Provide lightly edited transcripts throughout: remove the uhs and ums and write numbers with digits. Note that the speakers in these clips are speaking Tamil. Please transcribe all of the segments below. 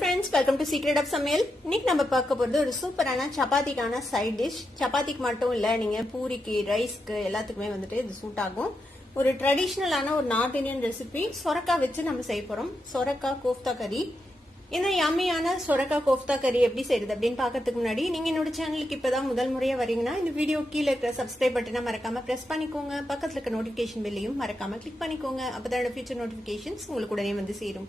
friends, welcome to Secret of Samyal. இன்னைக்கு நம்ம பார்க்க போறது ஒரு சூப்பரான சப்பாத்திக்கான சைட் டிஷ். சப்பாத்திக்கு மட்டும் இல்ல, நீங்க பூரிக்கு, ரைஸ்க்கு எல்லாத்துக்குமே வந்துட்டு இது சூட் ஆகும். ஒரு ட்ரெடிஷனலான ஒரு நார்த் இந்தியன் ரெசிபி சொரக்காய் வச்சு நம்ம செய்ய போறோம். சொரக்காய் கோஃப்தா கறி. இந்த யம்மியான சொரக்காய் கோஃப்தா கறி எப்படி செய்யறது அப்படின்னு பாக்கிறதுக்கு முன்னாடி நீங்க என்னோட சேனலுக்கு இப்பதான் முதல் முறையா வரீங்கன்னா இந்த வீடியோ கீழே இருக்கிற சப்ஸ்கிரைப் பட்டனை மறக்காம பிரஸ் பண்ணிக்கோங்க. பக்கத்துல இருக்க நோட்டிபிகேஷன் பெல்லையும் மறக்காம கிளிக் பண்ணிக்கோங்க. அப்பதான் ஃபியூச்சர் நோட்டிபிகேஷன்ஸ் உங்களுக்கு உடனே வந்து சேரும்.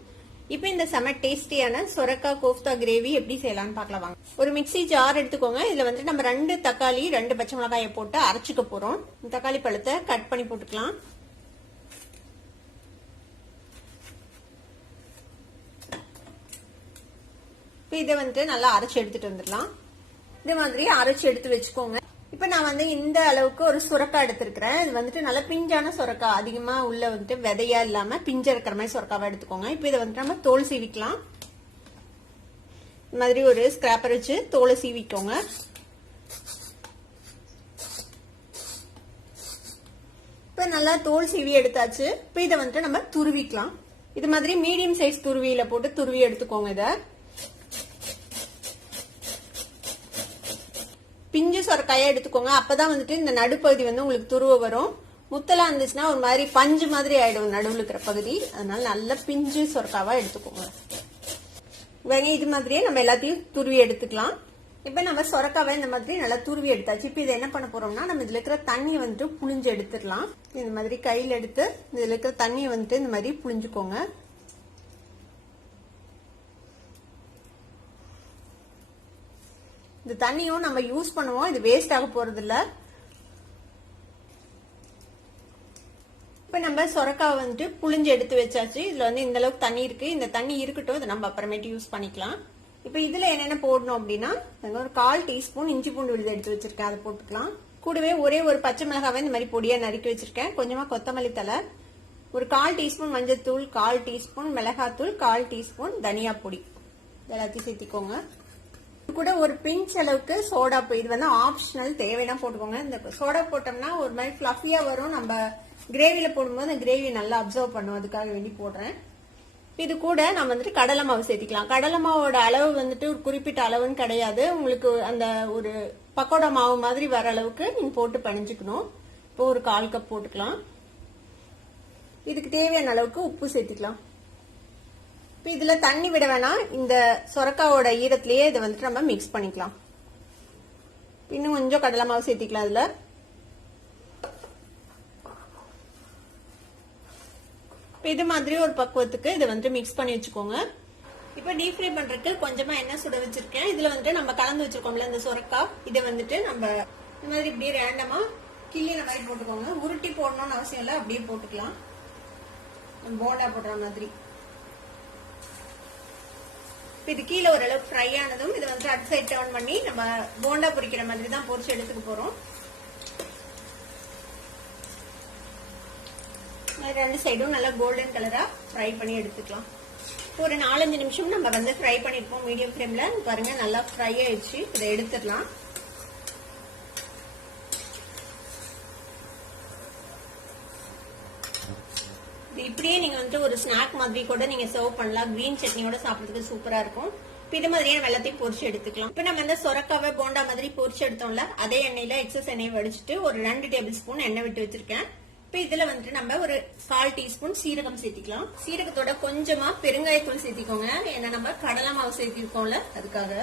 இப்போ இந்த செம டேஸ்டியான சொரக்காய் கோஃப்தா கிரேவி எப்படி செய்யலாம்னு பார்க்கலாம் வாங்க. ஒரு மிக்ஸி ஜார் எடுத்துக்கோங்க. இதுல வந்து நம்ம 2 தக்காளி 2 பச்சை மிளகாயை போட்டு அரைச்சிக்க போறோம். தக்காளி பழத்தை கட் பண்ணி போட்டுக்கலாம். இப்போ இதை வந்து நல்லா அரைச்சி எடுத்துட்டு வந்துடலாம். இதே மாதிரி அரைச்சி எடுத்து வச்சுக்கோங்க. இப்ப நான் வந்து இந்த அளவுக்கு ஒரு சுரக்காய் எடுத்திருக்கிறேன். இது வந்துட்டு நல்ல பிஞ்சான சுரக்காய், அதிகமா உள்ள வந்துட்டு விதையா இல்லாம பிஞ்ச இருக்கிற மாதிரி சுரக்காவை எடுத்துக்கோங்க. இப்ப இதை வந்துட்டு நம்ம தோல் சீவிக்கலாம். இந்த மாதிரி ஒரு ஸ்கிராப்பர் வச்சு தோலை சீவிக்கோங்க. இப்ப நல்லா தோல் சீவி எடுத்தாச்சு. இப்ப இதை வந்துட்டு நம்ம துருவிக்கலாம். இது மாதிரி மீடியம் சைஸ் துருவியில போட்டு துருவி எடுத்துக்கோங்க. இதை பிஞ்சு சொரக்காயா எடுத்துக்கோங்க. அப்பதான் வந்துட்டு இந்த நடுப்பகுதி வந்து உங்களுக்கு துருவ வரும். முத்தலா இருந்துச்சுன்னா ஒரு மாதிரி பஞ்சு மாதிரி ஆயிடும் நடுவில் இருக்கிற பகுதி. அதனால நல்ல பிஞ்சு சொரக்காவா எடுத்துக்கோங்க. இது மாதிரியே நம்ம எல்லாத்தையும் துருவி எடுத்துக்கலாம். இப்ப நம்ம சொரக்காவை இந்த மாதிரி நல்லா துருவி எடுத்தாச்சு. இப்ப இதை என்ன பண்ண போறோம்னா, நம்ம இதுல இருக்கிற தண்ணியை வந்துட்டு புழிஞ்சு எடுத்துடலாம். இந்த மாதிரி கையில எடுத்து இதுல இருக்கிற தண்ணியை வந்துட்டு இந்த மாதிரி புழிஞ்சுக்கோங்க. இந்த தண்ணியும் நம்ம யூஸ் பண்ணுவோம், இது வேஸ்ட் ஆக போறது இல்ல. இப்ப நம்ம சொரக்காவை வந்துட்டு புளிஞ்சு எடுத்து வச்சாச்சு. இதுல வந்து இந்த அளவுக்கு தண்ணி இருக்கு. இந்த தண்ணி இருக்கட்டும், இதை நம்ம அப்புறமேட்டு யூஸ் பண்ணிக்கலாம். இப்ப இதுல என்னென்ன போடணும் அப்படின்னா, ஒரு 1/4 டீஸ்பூன் இஞ்சி பூண்டு விழுது எடுத்து வச்சிருக்கேன், அதை போட்டுக்கலாம். கூடவே ஒரே ஒரு பச்சை மிளகாவை இந்த மாதிரி பொடியா நறுக்கி வச்சிருக்கேன். கொஞ்சமா கொத்தமல்லி தலை, ஒரு 1/4 டீஸ்பூன் மஞ்சள் தூள், 1/4 டீஸ்பூன் மிளகாத்தூள், 1/4 டீஸ்பூன் தனியா பொடி, எல்லாத்தையும் சேர்த்திக்கோங்க. கூட ஒரு பிஞ்ச் அளவுக்கு சோடா பொடி. இது வந்து ஆப்ஷனல், தேவைன்னா போட்டுக்கோங்க. இந்த சோடா போட்டோம்னா ஒரு மாதிரி ஃபிளஃபியா வரும். நம்ம கிரேவில போடும்போது அந்த கிரேவி நல்லா அப்சர்வ் பண்ணும், அதுக்காக வேண்டி போடுறேன். இது கூட நம்ம வந்துட்டு கடலை மாவு சேர்த்திக்கலாம். கடலை மாவோட அளவு வந்துட்டு ஒரு குறிப்பிட்ட அளவுன்னு கிடையாது. உங்களுக்கு அந்த ஒரு பக்கோடா மாவு மாதிரி வர அளவுக்கு நீங்க போட்டு பணிஞ்சுக்கணும். இப்போ ஒரு 1/4 கப் போட்டுக்கலாம். இதுக்கு தேவையான அளவுக்கு உப்பு சேர்த்திக்கலாம். இப்ப இதுல தண்ணி விட வேணாம், இந்த சொரக்காவோட ஈரத்திலேயே இதை வந்துட்டு நம்ம மிக்ஸ் பண்ணிக்கலாம். இன்னும் கொஞ்சம் கடலை மாவு சேர்த்திக்கலாம். இதுல இது மாதிரி ஒரு பக்குவத்துக்கு இதை வந்துட்டு மிக்ஸ் பண்ணி வச்சுக்கோங்க. இப்ப டீப் ஃப்ரை பண்றதுக்கு கொஞ்சமா எண்ணெய் சுட வச்சிருக்கேன். இதுல வந்துட்டு நம்ம கலந்து வச்சிருக்கோம்ல இந்த சொரக்காய், இதை வந்துட்டு நம்ம இந்த மாதிரி இப்படியே ரேண்டமா கிள்ளின மாதிரி போட்டுக்கோங்க. உருட்டி போடணும்னு அவசியம் இல்லை, அப்படியே போட்டுக்கலாம். போண்டா போடுற மாதிரி. இது கீழே ஓரளவுக்கு ஃப்ரை ஆனதும் இதை வந்து அட் சைட் டர்ன் பண்ணி நம்ம போண்டா பொரிக்கிற மாதிரி தான் பொரிச்சு எடுத்துக்க போறோம். 2 சைடும் நல்லா கோல்டன் கலரா ஃப்ரை பண்ணி எடுத்துக்கலாம். ஒரு 4-5 நிமிஷம் நம்ம வந்து ஃப்ரை பண்ணிருப்போம் மீடியம் ஃப்ளேம்ல. பாருங்க நல்லா ஃப்ரை ஆயிடுச்சு. இதை எடுத்துடலாம். இப்படியே நீங்க வந்து ஒரு ஸ்நாக் மாதிரி கூட நீங்க சர்வ் பண்ணலாம். கிரீன் சட்னியோட சாப்பிடுறதுக்கு சூப்பரா இருக்கும். இது மாதிரியே நம்ம எல்லாத்தையும் பொரிச்சு எடுத்துக்கலாம். இப்ப நம்ம இந்த சொரக்காவை போண்டா மாதிரி பொரிச்சு எடுத்தோம்ல, அதே எண்ணெயில எக்ஸஸ் எண்ணெய் வடிச்சிட்டு ஒரு 2 டேபிள் ஸ்பூன் எண்ணெய் விட்டு வச்சிருக்கேன். இப்ப இதுல வந்துட்டு நம்ம ஒரு 1/4 டீஸ்பூன் சீரகம் சேர்த்திக்கலாம். சீரகத்தோட கொஞ்சமா பெருங்காயத்தூள் சேர்த்திக்கோங்க. ஏன்னா நம்ம கடலை மாவு சேர்த்திருக்கோம்ல, அதுக்காக.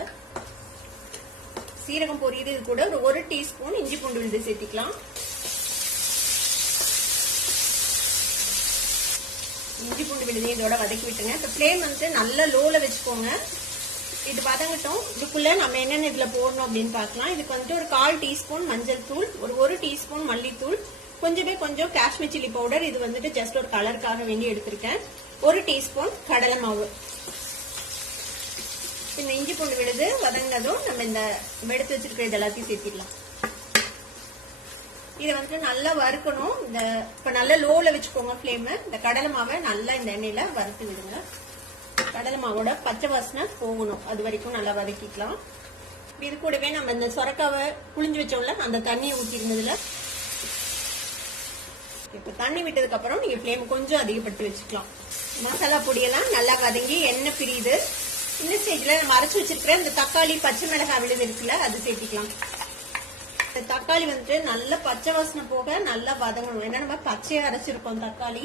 சீரகம் பொரியுது. இது கூட ஒரு 1 டீஸ்பூன் இஞ்சி பூண்டு விழுது சேர்த்திக்கலாம். இஞ்சி பூண்டு விழுதையும் இதோட வதக்கி விட்டுங்க. இப்ப ஃப்ளேம் வந்து நல்ல லோல வச்சுக்கோங்க. இது வதங்கட்டும். இதுக்குள்ள நம்ம என்னென்ன இதுல போடணும் அப்படின்னு பாக்கலாம். இதுக்கு வந்துட்டு ஒரு 1/4 டீஸ்பூன் மஞ்சள் தூள், ஒரு 1 டீஸ்பூன் மல்லித்தூள், கொஞ்சம் காஷ்மீர் சில்லி பவுடர். இது வந்துட்டு ஜஸ்ட் ஒரு கலருக்காக வேண்டி எடுத்திருக்கேன். 1 டீஸ்பூன் கடலை மாவு. இந்த இஞ்சி பூண்டு விழுது வதங்கினதும் நம்ம இந்த எடுத்து வச்சிருக்கிற இது எல்லாத்தையும் சேர்த்திடலாம். இதை வந்து நல்லா வறுக்கணும். இந்த இப்ப நல்லா லோல வச்சுக்கோங்க ஃப்ளேம். இந்த கடலை மாவை நல்லா இந்த எண்ணெயில வறுத்து விடுங்க. கடலை மாவோட பச்சை வாசனை போகணும், அது வரைக்கும் நல்லா வதக்கிக்கலாம். இது கூடவே நம்ம இந்த சொரக்காவை புளிஞ்சு வச்சோம்ல, அந்த தண்ணியை ஊற்றிருந்ததுல இப்ப தண்ணி விட்டதுக்கு அப்புறம் நீங்க ஃப்ளேம் கொஞ்சம் அதிகப்படுத்தி வச்சுக்கலாம். மசாலா பொடியெல்லாம் நல்லா வதங்கி எண்ணெய் பிரியுது. இந்த ஸ்டேஜ்ல நம்ம அரைச்சு வச்சிருக்கிற இந்த தக்காளி பச்சை மிளகாய் விழுது இருக்குல்ல அது சேர்த்திக்கலாம். இந்த தக்காளி வந்துட்டு நல்ல பச்சை வாசனை போக நல்லா வதங்கணும். ஏன்னா நம்ம பச்சையா அரைச்சிருக்கோம் தக்காளி.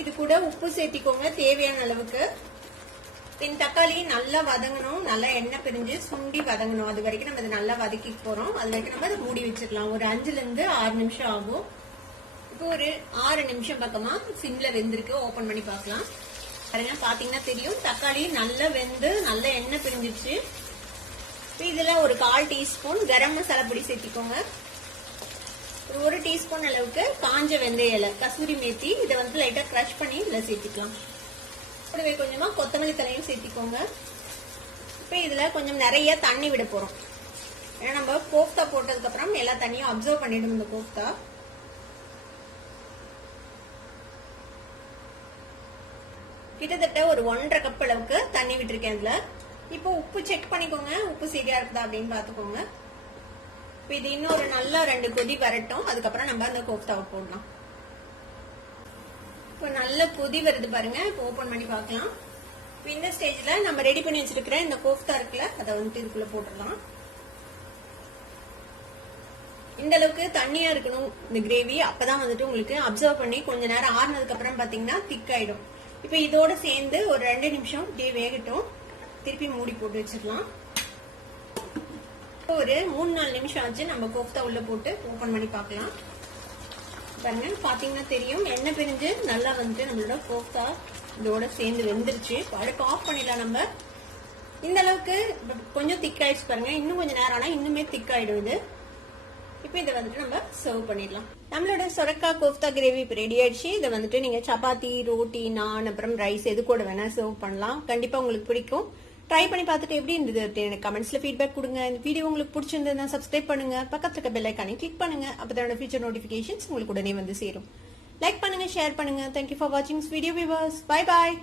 இது கூட உப்பு சேர்த்திக்கோங்க தேவையான அளவுக்கு. இந்த தக்காளி நல்லா வதங்கணும், நல்லா எண்ணெய் பிரிஞ்சு சுண்டி வதங்கணும். அது வரைக்கும் நம்ம இதை நல்லா வதக்கி போறோம். அது வரைக்கும் நம்ம அதை மூடி வச்சிடலாம். ஒரு 5ல இருந்து 6 நிமிஷம் ஆகும். இப்போ ஒரு 6 நிமிஷம் பக்கமா சிம்ல வெந்திருக்கு. ஓபன் பண்ணி பார்க்கலாம். பாருங்க, பாத்தீங்கன்னா தெரியும் தக்காளி நல்லா வெந்து நல்லா எண்ணெய் பிரிஞ்சிருச்சு. இதுல ஒரு 1/4 டீஸ்பூன் கரம் மசாலா பொடி சேர்த்திக்கோங்க. 1 டீஸ்பூன் அளவுக்கு காஞ்ச வெந்தய இலை, கசூரி மேத்தி, இதை வந்து லைட்டா கிரஷ் பண்ணி இதுல சேர்த்திக்கலாம். கூடவே கொஞ்சமா கொத்தமல்லி தலையும் சேர்த்திக்கோங்க. இப்ப இதுல கொஞ்சம் நிறைய தண்ணி விட போறோம். ஏன்னா நம்ம கோஃப்தா போட்டதுக்கு அப்புறம் எல்லா தண்ணியும் அப்சர்வ் பண்ணிடும் இந்த கோஃப்தா. கிட்டத்தட்ட ஒரு 1.5 கப் அளவுக்கு தண்ணி விட்டுருக்கேன் இதுல. இப்போ உப்பு செக் பண்ணிக்கோங்க, உப்பு சரியா இருக்குதா அப்படின்னு பாத்துக்கோங்க. இப்ப இது இன்னும் ஒரு நல்லா 2 கொதி வரட்டும். அதுக்கப்புறம் நம்ம அந்த கோஃப்தாவை போடலாம். இப்போ நல்ல கொதி வருது பாருங்க. இப்போ ஓபன் பண்ணி பார்க்கலாம். இப்போ இந்த ஸ்டேஜ்ல நம்ம ரெடி பண்ணி வச்சிருக்கிற இந்த கோஃப்தா இருக்குல்ல அதை வந்துட்டு இதுக்குள்ள போட்டுடலாம். இந்த அளவுக்கு தண்ணியா இருக்கணும் இந்த கிரேவி. அப்பதான் வந்துட்டு உங்களுக்கு அப்சர்வ் பண்ணி கொஞ்ச நேரம் ஆறுனதுக்கு அப்புறம் பாத்தீங்கன்னா திக் ஆயிடும். இப்ப இதோட சேர்ந்து ஒரு 2 நிமிஷம் இப்படியே வேகட்டும். திருப்பி மூடி போட்டு வச்சிடலாம். ஒரு 3-4 நிமிஷம் ஆச்சு. நம்ம கோஃப்தா உள்ள போட்டு ஓபன் பண்ணி பார்க்கலாம். பாருங்க, பாத்தீங்கன்னா தெரியும் எண்ணெய் பிரிஞ்சு நல்லா வந்துட்டு நம்மளோட கோஃப்தா இதோட சேர்ந்து வெந்துருச்சு. அடுப்பு ஆஃப் பண்ணிடலாம். நம்ம இந்த அளவுக்கு கொஞ்சம் திக் ஆயிடுச்சு பாருங்க. இன்னும் கொஞ்சம் நேரம் ஆனா இன்னுமே திக் ஆயிடும் இது. இப்போ இதை வந்துட்டு நம்ம சர்வ் பண்ணிடலாம். நம்மளோட சொரக்காய் கோஃப்தா கிரேவி இப்போ ரெடி ஆயிடுச்சு. இதை வந்துட்டு நீங்க சப்பாத்தி, ரோட்டி, நான், அப்புறம் ரைஸ் எது கூட வேணா சர்வ் பண்ணலாம். கண்டிப்பா உங்களுக்கு பிடிக்கும். ட்ரை பண்ணி பார்த்துட்டு எப்படி இருந்தது எனக்கு கமெண்ட்ஸ்ல ஃபீட்பேக் கொடுங்க. இந்த வீடியோ உங்களுக்கு பிடிச்சிருந்ததுன்னா சப்ஸ்கிரைப் பண்ணுங்க, பக்கத்துல இருக்க பெல் ஐகானை கிளிக் பண்ணுங்க. அப்பதான் ஃபியூச்சர் நோட்டிபிகேஷன்ஸ் உங்களுக்கு உடனே வந்து சேரும். லைக் பண்ணுங்க, ஷேர் பண்ணுங்க. தேங்க்யூ ஃபார் வாட்சிங் வீடியோ வியூவர்ஸ். Bye bye.